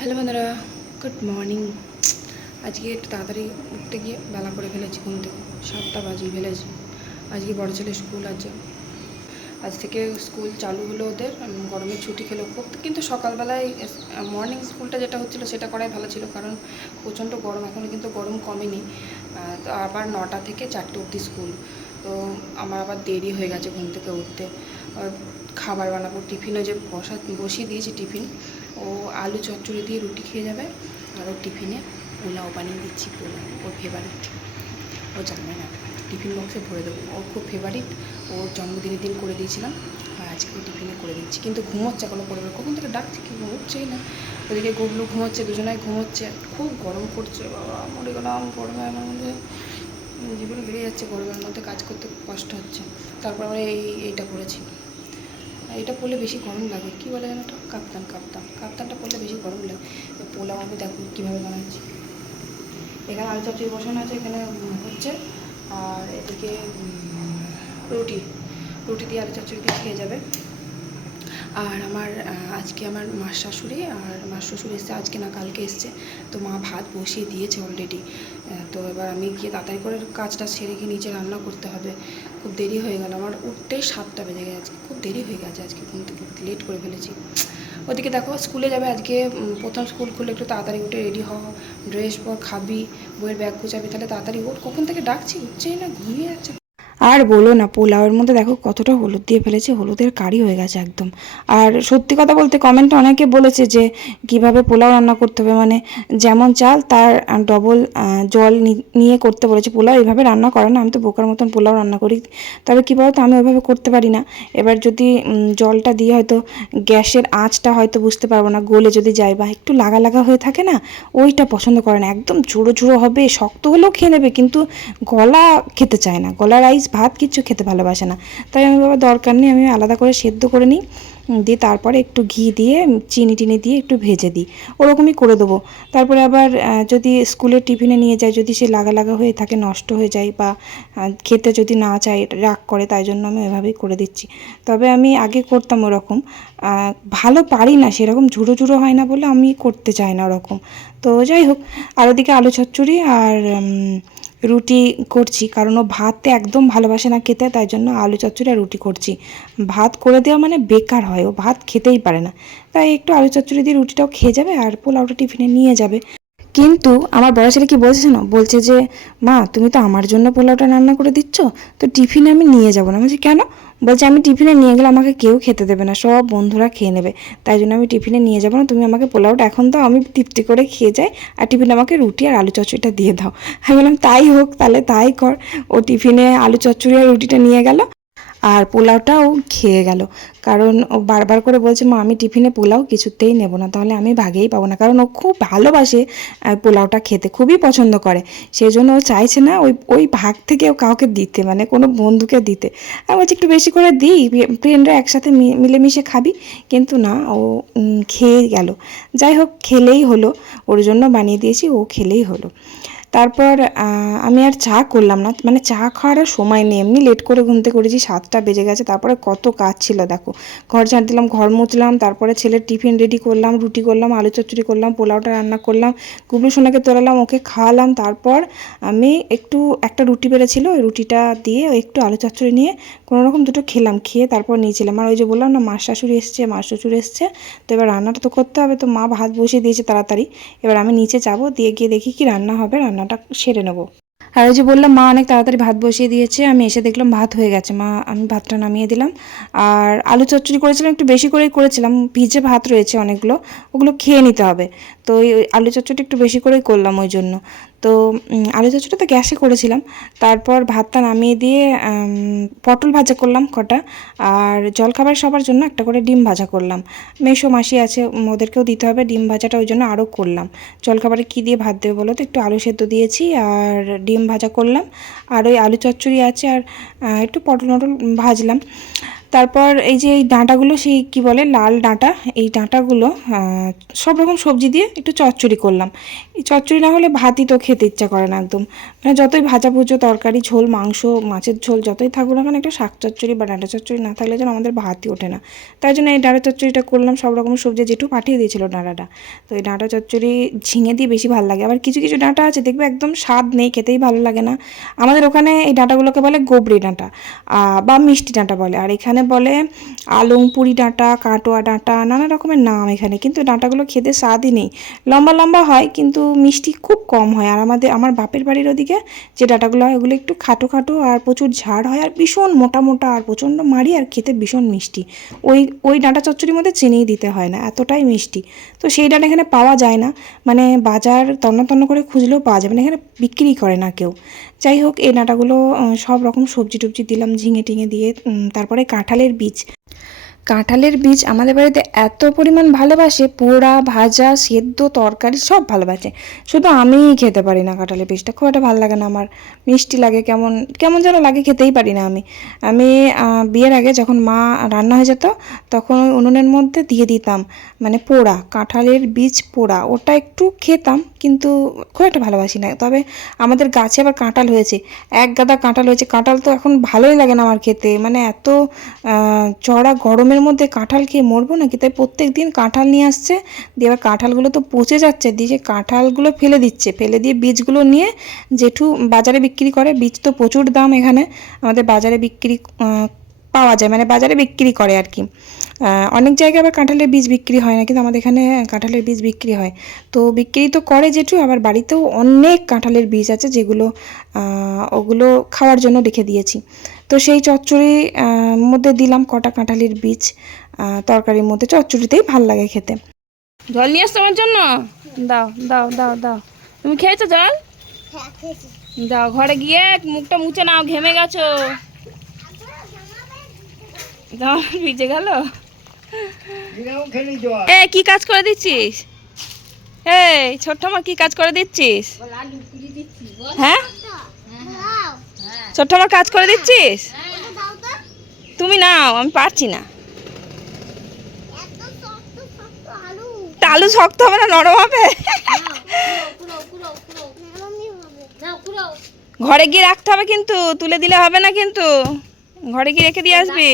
Hello বন্ধুরা, good morning. আজকে একটু তাড়াতাড়ি উঠতে গিয়ে বেলা করে ফেলেছি, ঘুম থেকে 7টা বাজিয়ে ফেলেছি। আজকে বড় ছেলের স্কুল আছে, আজ থেকে স্কুল চালু হলো ওদের। গরমের ছুটি খেলো খুব, কিন্তু সকালবেলায় মর্নিং স্কুলটা যেটা হচ্ছিলো সেটা করাই ভালো ছিল, কারণ প্রচণ্ড গরম, এখনও কিন্তু গরম কমেনি। তো আবার 9টা থেকে 4টে অবধি স্কুল। তো আমার আবার দেরি হয়ে গেছে ঘুম থেকে উঠতে। খাবার বানাবো, টিফিনও যে বসিয়ে দিয়েছি টিফিন। ও আলু চচ্চড়ি দিয়ে রুটি খেয়ে যাবে, আর ওর টিফিনে পোলাও বানিয়ে দিচ্ছি। পোলাও ওর ফেভারিট, ও জানে না, টিফিন বক্সে ভরে দেবো, ওর খুব ফেভারিট। ওর জন্মদিনের দিন করে দিয়েছিলাম, আর আজকে টিফিনে করে দিচ্ছি। কিন্তু ঘুমোচ্ছে এখনো, পড়বে কখন থেকে ডাকছি, কি ঘুমোচ্ছেই না। ওদিকে গুবলু ঘুমোচ্ছে, দুজনায় ঘুমোচ্ছে। খুব গরম করছে, বাবা মরে গেলাম গরমে। আমার মধ্যে জীবনে বেড়ে যাচ্ছে, গরমের মধ্যে কাজ করতে খুব কষ্ট হচ্ছে। তারপর আমরা এইটা করেছি। এটা পরলে বেশি গরম লাগে, কী বলে যেন ওটা, কাপ্তানটা পরলে বেশি গরম লাগে। পোলাও আমি দেখো কীভাবে বানাচ্ছি। এখানে আলু চচ্চড়ি বসানো আছে, এখানে হচ্ছে। আর এদিকে রুটি দিয়ে আলু চচ্চড়ি দিয়ে খেয়ে যাবে। আর আজকে আমার মার শাশুড়ি আর মার শ্বশুর এসছে, আজকে না কালকে এসছে। তো মা ভাত বসিয়ে দিয়েছে অলরেডি। তো এবার আমি গিয়ে তাড়াতাড়ি করে কাজটা সেরে গিয়ে নিচে রান্না করতে হবে। খুব দেরি হয়ে গেল, আমার উঠতেই 7টা বেজে গেছে, খুব দেরি হয়ে গেছে আজকে, ঘুম থেকে লেট করে ফেলেছি। ওদিকে দেখো স্কুলে যাবে আজকে, প্রথম স্কুল খুলে, একটু তাড়াতাড়ি উঠে রেডি হও, ড্রেস পর, খাবি, বইয়ের ব্যাগ গুছাবি, তাহলে তাড়াতাড়ি ওঠ। কখন থেকে ডাকছি, উঠছেই না, ঘুমিয়ে যাচ্ছে। আর বলো না, পোলাওয়ের মধ্যে দেখো কতটা হলুদ দিয়ে ফেলেছে, হলুদের কারি হয়ে গেছে একদম। আর সত্যি কথা বলতে কমেন্টে অনেকে বলেছে যে কিভাবে পোলাও রান্না করতে হবে, মানে যেমন চাল তার ডবল জল নিয়ে করতে বলেছে। পোলাও এইভাবে রান্না করে না, আমি তো বোকার মতন পোলাও রান্না করি। তবে কী বলতো, আমি ওইভাবে করতে পারি না। এবার যদি জলটা দিয়ে হয়তো গ্যাসের আঁচটা হয়তো বুঝতে পারবো না, গলে যদি যায় বা একটু লাগা লাগা হয়ে থাকে না, ওইটা পছন্দ করে না। একদম ঝুড়ো ঝুড়ো হবে, শক্ত হলেও খেয়ে নেবে, কিন্তু গলা খেতে চায় না, গলা রাইস ভাত কিচ্ছু খেতে ভালোবাসে না। তাই আমি বাবা দরকার নেই, আমি আলাদা করে সেদ্ধ করে নিই, দিয়ে তারপরে একটু ঘি দিয়ে চিনি টিনি দিয়ে একটু ভেজে দিই, ওরকমই করে দেবো। তারপরে আবার যদি স্কুলের টিফিনে নিয়ে যায়, যদি সে লাগা লাগা হয়ে থাকে, নষ্ট হয়ে যায় বা খেতে যদি না চায়, রাগ করে, তাই জন্য আমি এভাবেই করে দিচ্ছি। তবে আমি আগে করতাম ওরকম, ভালো পারি না সেরকম, ঝুড়ো ঝুড়ো হয় না বলে আমি করতে চাই না ওরকম। তো যাই হোক, আর ওদিকে আলু চচ্চড়ি আর রুটি করছি, কারণ ও ভাতে একদম ভালোবাসে না খেতে, তাই জন্য আলু চচ্চড়ি আর রুটি করছি। ভাত করে দেওয়া মানে বেকার হয়, ও ভাত খেতেই পারে না। তাই একটু আলু চচ্চড়ি দিয়ে রুটিটাও খেয়ে যাবে, আর পোলাওটা টিফিনে নিয়ে যাবে। কিন্তু আমার বড় ছেলে কি বলছে না, বলছে যে মা তুমি তো আমার জন্য পোলাওটা রান্না করে দিচ্ছ, তো টিফিনে আমি নিয়ে যাবো না। বলছি কেন? বলছে আমি টিফিনে নিয়ে গেলে আমাকে কেউ খেতে দেবে না, সব বন্ধুরা খেয়ে নেবে, তাই জন্য আমি টিফিনে নিয়ে যাবো না। তুমি আমাকে পোলাওটা এখন দাও, আমি তৃপ্তি করে খেয়ে যাই, আর টিফিনে আমাকে রুটি আর আলু চচ্চড়িটা দিয়ে দাও। আমি বললাম তাই হোক, তাহলে তাই কর। ও টিফিনে আলু চচ্চড়ি আর রুটিটা নিয়ে গেল, আর পোলাওটাও খেয়ে গেল। কারণ ও বারবার করে বলছে মা আমি টিফিনে পোলাও কিছুতেই নেব না, তাহলে আমি ভাগেই পাবো না। কারণ ও খুব ভালোবাসে পোলাওটা খেতে, খুবই পছন্দ করে। সেই জন্য ও চাইছে না ওই ওই ভাগ থেকে ও কাউকে দিতে, মানে কোনো বন্ধুকে দিতে। আর বলছে একটু বেশি করে দিই, ফ্রেন্ডরা একসাথে মিলেমিশে খাবি। কিন্তু না, ও খেয়ে গেল। যাই হোক, খেলেই হলো, ওর জন্য বানিয়ে দিয়েছি, ও খেলেই হলো। তারপর আমি আর চা করলাম না, মানে চা খাওয়ার আর সময় নেই, এমনি লেট করে ঘুম থেকে উঠেছি, 7টা বেজে গেছে। তারপরে কত কাজ ছিল দেখো, ঘর ঝাড় দিলাম, ঘর মুছলাম, তারপরে ছেলের টিফিন রেডি করলাম, রুটি করলাম, আলু চচ্চড়ি করলাম, পোলাওটা রান্না করলাম, গুবলু সোনাকে তোলালাম, ওকে খাওয়ালাম। তারপর আমি একটা রুটি বেড়েছিল, ওই রুটিটা দিয়ে একটু আলু চচ্চড়ি নিয়ে কোনোরকম দুটো খেলাম, খেয়ে তারপর নিয়েছিলাম। আর ওই যে বললাম না মার শ্বশুর এসছে, তো এবার রান্নাটা তো করতে হবে, তো মা ভাত বসিয়ে দিয়েছে তাড়াতাড়ি। এবার আমি নিচে যাবো, দিয়ে গিয়ে দেখি কি রান্না হবে, রান্নাটা সেরে নেবো। আর ওই যে বললাম মা অনেক তাড়াতাড়ি ভাত বসিয়ে দিয়েছে, আমি এসে দেখলাম ভাত হয়ে গেছে। আমি ভাতটা নামিয়ে দিলাম। আর আলু চচ্চড়ি করেছিলাম, একটু বেশি করেই করেছিলাম, ভিজে ভাত রয়েছে অনেকগুলো, ওগুলো খেয়ে নিতে হবে। তো ওই আলু চচ্চড়ি একটু বেশি করেই করলাম ওই জন্য। তো আলু চচ্চড়ি তো গ্যাসে করেছিলাম। তারপর ভাতটা নামিয়ে দিয়ে পটল ভাজা করলাম কটা, আর জলখাবার সবার জন্য একটা করে ডিম ভাজা করলাম। মেসো মাসি আছে, ওদেরকেও দিতে হবে, ডিম ভাজাটা ওই জন্য আরও করলাম। জলখাবারে কী দিয়ে ভাত দেবে বলো তো, একটু আলু সেদ্ধ দিয়েছি আর ডিম ভাজা করলাম, আর ওই আলু চচ্চড়ি আছে, আর একটু পটল ভাজলাম। তারপর এই যে এই ডাঁটাগুলো, সেই কি বলে লাল ডাঁটা, এই ডাঁটাগুলো সব রকম সবজি দিয়ে একটু চচ্চড়ি করলাম। এই চচ্চড়ি না হলে ভাতই তো খেতে ইচ্ছা করে না একদম, মানে যতই ভাজা ভুজো তরকারি ঝোল মাংস মাছের ঝোল যতই থাকুক না কেন, একটা শাক চচ্চড়ি বা ডাঁটা চচ্চড়ি না থাকলে যেন আমাদের ভাতই ওঠে না। তাই জন্য এই ডাঁটা চচ্চড়িটা করলাম, সব রকম সবজি যেটু পাঠিয়ে দিয়েছিল ডাঁটাটা। তো এই ডাঁটা চচ্চড়ি ঝিঙে দিয়ে বেশি ভালো লাগে। আবার কিছু কিছু ডাঁটা আছে দেখবে একদম স্বাদ নেই, খেতেই ভালো লাগে না। আমাদের ওখানে এই ডাঁটাগুলোকে বলে গোবরি ডাঁটা বা মিষ্টি ডাঁটা বলে, আর এখানে বলে আলংপুরি ডাঁটা, কাটোয়া ডাঁটা, নানা রকমের নাম এখানে। কিন্তু ডাঁটাগুলো খেতে স্বাদই নেই, লম্বা লম্বা হয় কিন্তু মিষ্টি খুব কম হয়। আর আমার বাপের বাড়ির ওদিকে যে ডাঁটাগুলো হয় ওগুলো একটু খাটো খাটো আর প্রচুর ঝাড় হয় আর ভীষণ মোটা মোটা আর প্রচণ্ড মাড়ি আর খেতে ভীষণ মিষ্টি। ওই ডাঁটা চচ্চড়ির মধ্যে চিনিই দিতে হয় না, এতটাই মিষ্টি। তো সেই ডাঁটা এখানে পাওয়া যায় না, মানে বাজার তন্ন তন্ন করে খুঁজলেও পাওয়া যাবে না, এখানে বিক্রি করে না কেউ। যাই হোক, এই ডাঁটাগুলো সব রকম সবজি টবজি দিলাম ঝিঙে টিঙে দিয়ে। তারপরে কাঁঠালের বীজ আমাদের বাড়িতে এত পরিমাণ ভালোবাসে, পোড়া ভাজা সেদ্ধ তরকারি সব ভালোবাসে, শুধু আমিই খেতে পারি না। কাঁঠালের বীজটা খুব একটা ভালো লাগে না আমার, মিষ্টি লাগে, কেমন কেমন যেন লাগে, খেতেই পারি না আমি বিয়ের আগে যখন মা রান্না হয়ে যেত তখন ওই উনুনের মধ্যে দিয়ে দিতাম, মানে পোড়া কাঁঠালের বীজ পোড়া, ওটা একটু খেতাম কিন্তু খুব একটা ভালোবাসি না। তবে আমাদের গাছে আবার কাঁঠাল হয়েছে, এক গাদা কাঁঠাল হয়েছে। কাঁঠাল তো এখন ভালোই লাগে না আমার খেতে, মানে এত চড়া গরমের মধ্যে কাঁঠাল খেয়ে মরবো নাকি, তাই প্রত্যেক দিন কাঁঠাল নিয়ে আসছে, দিয়ে এবার কাঁঠালগুলো তো পচে যাচ্ছে, দিয়ে যে কাঁঠালগুলো ফেলে দিচ্ছে, ফেলে দিয়ে বীজগুলো নিয়ে জেঠু বাজারে বিক্রি করে। বীজ তো প্রচুর দাম এখানে, আমাদের বাজারে বিক্রি পাওয়া যায়, মানে বাজারে বিক্রি করে আর কি। অনেক জায়গায় আবার কাঁঠালের বীজ বিক্রি হয় না, কিন্তু আমাদের এখানে কাঁঠালের বীজ বিক্রি হয়। তো বিক্রি তো করে জেঠু, আবার বাড়িতেও অনেক কাঁঠালের বীজ আছে যেগুলো ওগুলো খাওয়ার জন্য রেখে দিয়েছি। তো সেই চচ্চড়ি মধ্যে দিলাম কটা কাঁঠালের বীজ, তরকারির মধ্যে চচ্চড়িতেই ভাল লাগে খেতে। জল নিয়ে আসছো আমার জন্য, দাও দাও দাও দাও। তুমি খেয়েছো জল? দাও, ঘরে গিয়ে মুখটা মুছে নাও, ঘেমে গেছো। দাও, ভিজে গেল। এ কি কাজ করে দিচ্ছিস? এই ছোট্ট মা কি কাজ করে দিচ্ছিস? হ্যাঁ, ছোট্ট আমার কাজ করে দিচ্ছিস? তুমি নাও, আমি পারছি না। তা আলু শক্ত হবে না নরম হবে? ঘরে গিয়ে রাখতে হবে কিন্তু, তুলে দিলে হবে না কিন্তু, ঘরে গিয়ে রেখে দিয়ে আসবি।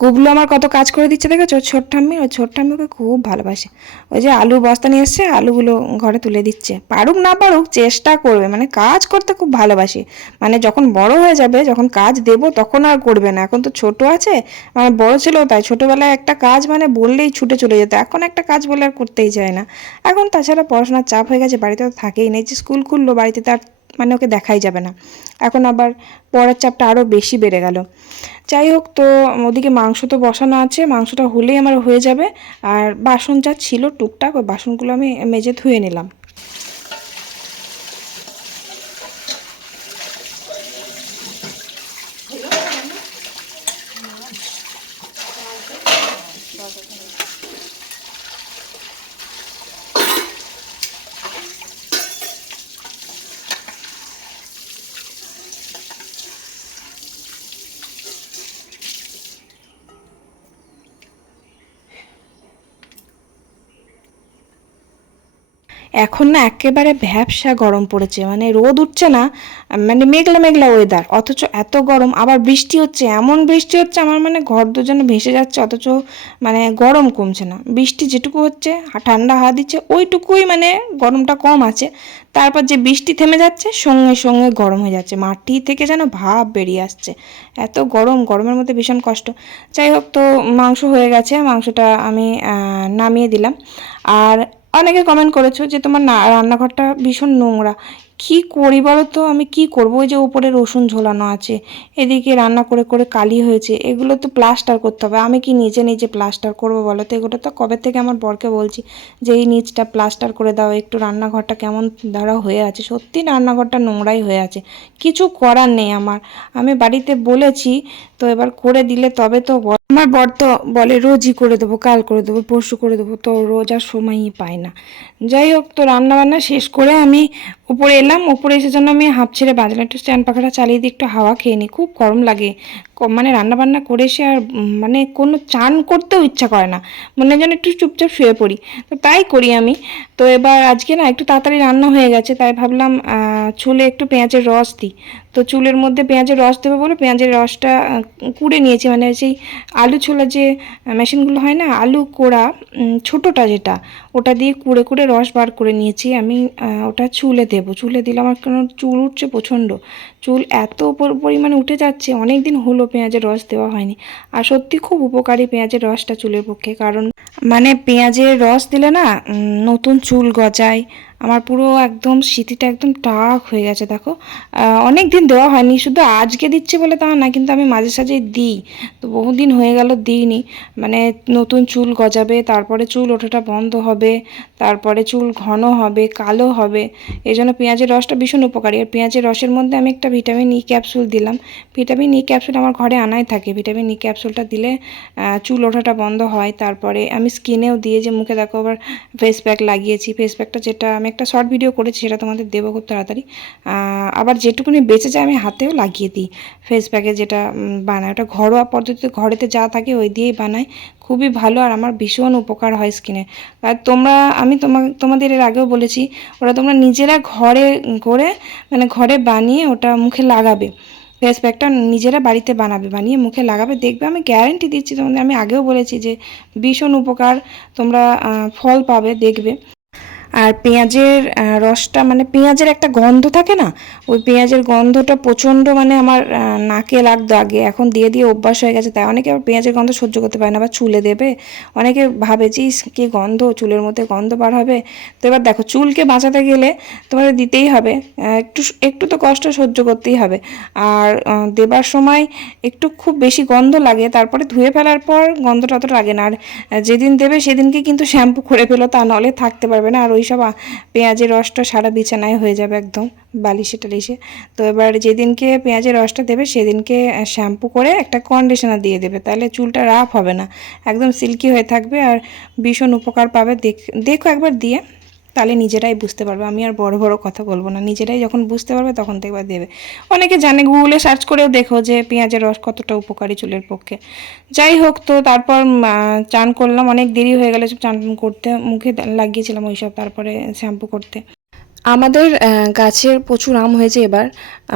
গুবলু আমার কত কাজ করে দিচ্ছে দেখেছো, ছোট ঠাম্মি। ওই ছোট ঠাম্মি ওকে খুব ভালোবাসে। ওই যে আলুর বস্তা নিয়ে এসছে, আলুগুলো ঘরে তুলে দিচ্ছে। পারুক না পারুক চেষ্টা করবে, মানে কাজ করতে খুব ভালোবাসে। মানে যখন বড় হয়ে যাবে, যখন কাজ দেবো তখন আর করবে না, এখন তো ছোট আছে। মানে বড় ছিল তাই ছোটোবেলায় একটা কাজ মানে বললেই ছুটে চলে যেত, এখন একটা কাজ বলে আর করতেই চায় না। এখন তাছাড়া পড়াশোনার চাপ হয়ে গেছে, বাড়িতে তো থাকেই নেই, যে স্কুল খুললো বাড়িতে তার মানে ওকে দেখাই যাবে না। এখন আবার পড়ার চাপটা আরও বেশি বেড়ে গেল। যাই হোক, তো ওদিকে মাংস তো বসানো আছে, মাংসটা হলেই আমার হয়ে যাবে। আর বাসন যা ছিল টুকটাক, ওই বাসনগুলো আমি মেজে ধুয়ে নিলাম। এখন না একেবারে ভ্যাপসা গরম পড়েছে, মানে রোদ উঠছে না, মানে মেঘলা মেঘলা ওয়েদার, অথচ এত গরম। আবার বৃষ্টি হচ্ছে, এমন বৃষ্টি হচ্ছে আমার মানে ঘর দু যেন ভেসে যাচ্ছে, অথচ মানে গরম কমছে না। বৃষ্টি যেটুকু হচ্ছে ঠান্ডা হাওয়া দিচ্ছে ওইটুকুই মানে গরমটা কম আছে। তারপর যে বৃষ্টি থেমে যাচ্ছে সঙ্গে সঙ্গে গরম হয়ে যাচ্ছে, মাটি থেকে যেন ভাপ বেরিয়ে আসছে, এত গরম, গরমের মধ্যে ভীষণ কষ্ট। যাই হোক, তো মাংস হয়ে গেছে, মাংসটা আমি নামিয়ে দিলাম। আর অনেকে কমেন্ট করেছো যে তোমার রান্নাঘরটা ভীষণ নোংরা, কি করি বলো তো, আমি কি করবো? ওই যে উপরে রসুন ঝোলানো আছে, এদিকে রান্না করে করে কালি হয়েছে, এগুলো তো প্লাস্টার করতে হবে। আমি কি নিজে নিজে প্লাস্টার করবো বলো তো? এগুলো তো কবে থেকে আমার বরকে বলছি যে এই নিচটা প্লাস্টার করে দাও, একটু রান্নাঘরটা কেমন ধরা হয়ে আছে, সত্যি রান্নাঘরটা নোংরাই হয়ে আছে, কিছু করার নেই আমার। আমি বাড়িতে বলেছি, তো এবার করে দিলে তবে তো। আমার বর তো বলে রোজই করে দেবো, কাল করে দেবো, পরশু করে দেবো, তো রোজ আর সময়ই পায় না। যাই হোক, তো রান্নাবান্না শেষ করে আমি উপরে এলাম। উপরে এসে জন্য আমি হাঁপ ছেড়ে বাজারে একটু স্ট্যান্ড পাখাটা চালিয়ে দিয়ে একটু হাওয়া খেয়ে নিই, খুব গরম লাগে। মানে রান্নাবান্না করে এসে আর মানে কোনো চান করতেও ইচ্ছা করে না, মনে হয় যেন একটু চুপচাপ শুয়ে পড়ি। তো তাই করি আমি। তো এবার আজকে না একটু তাড়াতাড়ি রান্না হয়ে গেছে, তাই ভাবলাম চুলে একটু পেঁয়াজের রস দিই। তো চুলের মধ্যে পেঁয়াজের রস দেবো বলে পেঁয়াজের রসটা কুড়ে নিয়েছি, মানে সেই আলু ছোলা যে মেশিনগুলো হয় না, আলু কোড়া ছোটোটা যেটা, ওটা দিয়ে কুড়ে কুড়ে রস বার করে নিয়েছি আমি। ওটা চুলে দেবো, চুলে দিলে আমার কোনো চুল উঠছে প্রচণ্ড, চুল এত পরিমাণে উঠে যাচ্ছে, অনেক দিন হলো পেঁয়াজের রস দেওয়া হয়নি। আর সত্যি খুব উপকারী পেঁয়াজের রসটা চুলের পক্ষে, কারণ মানে পেঁয়াজের রস দিলে না নতুন চুল গজায়। আমার পুরো একদম স্মৃতিটা একদম টাক হয়ে গেছে দেখো। অনেক দিন দেওয়া হয়নি, শুধু আজকে দিচ্ছে বলে তা না, কিন্তু আমি মাঝে সাঝে দিই। তো বহুদিন হয়ে গেল দিইনি। মানে নতুন চুল গজাবে, তারপরে চুল ওঠাটা বন্ধ হবে, তারপরে চুল ঘন হবে, কালো হবে। এই জন্য পেঁয়াজের রসটা ভীষণ উপকারী। আর পেঁয়াজের রসের মধ্যে আমি একটা ভিটামিন ই ক্যাপসুল দিলাম। ভিটামিন ই ক্যাপসুল আমার ঘরে আনাই থাকে। ভিটামিন ই ক্যাপসুলটা দিলে চুল ওঠাটা বন্ধ হয়। তারপরে আমি স্কিনেও দিয়ে, যে মুখে দেখো আবার ফেস প্যাক লাগিয়েছি, ফেস প্যাকটা যেটা আমি একটা শর্ট ভিডিও করেছি সেটা তোমাদের দেবো খুব তাড়াতাড়ি। আবার যেটুকুনি বেঁচে যায় আমি হাতেও লাগিয়ে দিই। ফেস প্যাকে যেটা বানায় ওটা ঘরোয়া পদ্ধতিতে, ঘরেতে যা থাকে ওই দিয়েই বানাই। খুবই ভালো, আর আমার ভীষণ উপকার হয় স্কিনে। আর আমি তোমাদের এর আগেও বলেছি, ওটা তোমরা নিজেরা ঘরে করে মানে ঘরে বানিয়ে ওটা মুখে লাগাবে। ফেস প্যাকটা নিজেরা বাড়িতে বানিয়ে মুখে লাগাবে, দেখবে, আমি গ্যারেন্টি দিচ্ছি তোমাদের। আমি আগেও বলেছি যে ভীষণ উপকার, তোমরা ফল পাবে দেখবে। আর পেঁয়াজের রসটা, মানে পেঁয়াজের একটা গন্ধ থাকে না, ওই পেঁয়াজের গন্ধটা প্রচণ্ড, মানে আমার নাকে লাগতো আগে, এখন দিয়ে দিয়ে অভ্যাস হয়ে গেছে। তাই অনেকে আবার পেঁয়াজের গন্ধ সহ্য করতে পারে না, বা চুলে দেবে। অনেকে ভাবে যে কি গন্ধ, চুলের মধ্যে গন্ধ বার হবে। তো এবার দেখো, চুলকে বাঁচাতে গেলে তোমাদের দিতেই হবে, একটু একটু তো কষ্ট সহ্য করতেই হবে। আর দেবার সময় একটু খুব বেশি গন্ধ লাগে, তারপরে ধুয়ে ফেলার পর গন্ধটা অতটা লাগে না। আর যেদিন দেবে সেদিনকে কিন্তু শ্যাম্পু করে ফেলো, তা নাহলে থাকতে পারবে না। আর ওই সব পেঁয়াজের রসটা সারা বিছানায় হয়ে যাবে একদম বালিশে টালিশে। তো এবার যেদিনকে পেঁয়াজের রসটা দেবে সেদিনকে শ্যাম্পু করে একটা কন্ডিশনার দিয়ে দেবে, তাহলে চুলটা রাফ হবে না, একদম সিল্কি হয়ে থাকবে। আর ভীষণ উপকার পাবে। দেখো একবার দিয়ে, তাহলে নিজেরাই বুঝতে পারবে। আমি আর বড় বড় কথা বলবো না, নিজেরাই যখন বুঝতে পারবে তখন দেখবা দেবে। অনেকে জানে, গুগলে সার্চ করেও দেখো যে পেঁয়াজের রস কতটা উপকারী চুলের পক্ষে। যাই হোক, তো তারপর চান করলাম, অনেক দেরি হয়ে গেলে সব চান করতে, মুখে লাগিয়েছিলাম ওইসব, তারপরে শ্যাম্পু করতে। আমাদের গাছের প্রচুর আম হয়েছে এবার।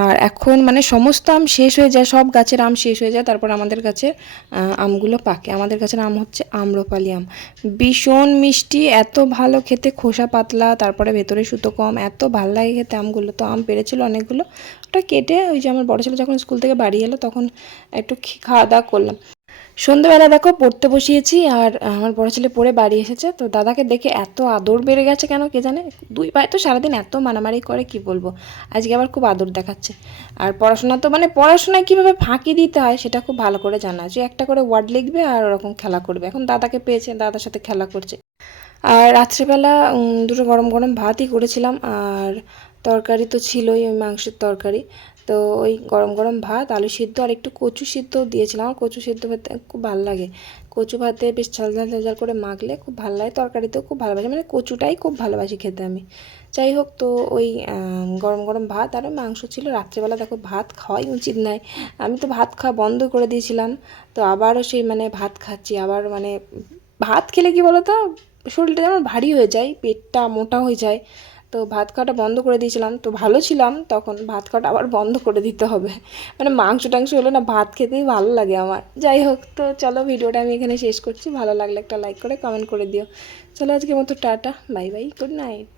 আর এখন মানে সমস্ত আম শেষ হয়ে যায়, সব গাছের আম শেষ হয়ে যায়, তারপর আমাদের গাছের আমগুলো পাকে। আমাদের গাছের আম হচ্ছে আম্রপালি আম, ভীষণ মিষ্টি, এত ভালো খেতে, খোসা পাতলা, তারপরে ভেতরে সুতো কম, এত ভালো লাগে খেতে আমগুলো। তো আম পেড়েছিল অনেকগুলো, ওটা কেটে ওই যে আমার বড় ছেলে যখন স্কুল থেকে বাড়ি এলো তখন একটু খাওয়া দাওয়া করলাম। সন্ধ্যেবেলা দেখো পড়তে বসিয়েছি, আর আমার বড় ছেলে পড়ে বাড়ি এসেছে। তো দাদাকে দেখে এত আদর বেড়ে গেছে কেন কে জানে, দুই ভাই তো সারাদিন এত মারামারি করে কি বলবো, আজকে আবার খুব আদর দেখাচ্ছে। আর পড়াশোনা তো মানে পড়াশোনায় কীভাবে ফাঁকি দিতে হয় সেটা খুব ভালো করে জানা আছে, একটা করে ওয়ার্ড লিখবে আর ওরকম খেলা করবে। এখন দাদাকে পেয়েছে, দাদার সাথে খেলা করছে। আর রাত্রেবেলা দুটো গরম গরম ভাতই করেছিলাম, আর তরকারি তো ছিলই, ওই মাংসের তরকারি। তো ওই গরম গরম ভাত, আলু সিদ্ধ, আর একটু কচু সিদ্ধ দিয়েছিলাম। আমার কচু সিদ্ধ খেতে খুব ভালো লাগে, কচু ভাতে বেশ ঝাল ঝাল ঝাল ঝাল করে মাখলে খুব ভালো লাগে, তরকারিতেও খুব ভালোবাসি, মানে কচুটাই খুব ভালোবাসি খেতে আমি। যাই হোক, তো ওই গরম গরম ভাত আর মাংস ছিল। রাত্রেবেলা দেখো ভাত খাওয়াই উচিত নয়, আমি তো ভাত খাওয়া বন্ধ করে দিয়েছিলাম। তো আবারও সেই মানে ভাত খাচ্ছি, আবার মানে ভাত খেলে কি বলো তো, শরীরটা যেমন ভারী হয়ে যায়, পেটটা মোটা হয়ে যায়। তো ভাত খাওয়াটা বন্ধ করে দিয়েছিলাম, তো ভালো ছিলাম তখন, ভাত খাওয়াটা আবার বন্ধ করে দিতে হবে। মানে মাংস টাংস হলে না ভাত খেতেই ভালো লাগে আমার। যাই হোক, তো চলো ভিডিওটা আমি এখানে শেষ করছি, ভালো লাগলে একটা লাইক করে কমেন্ট করে দিও। চলো আজকের মতো tata, bye bye, good night.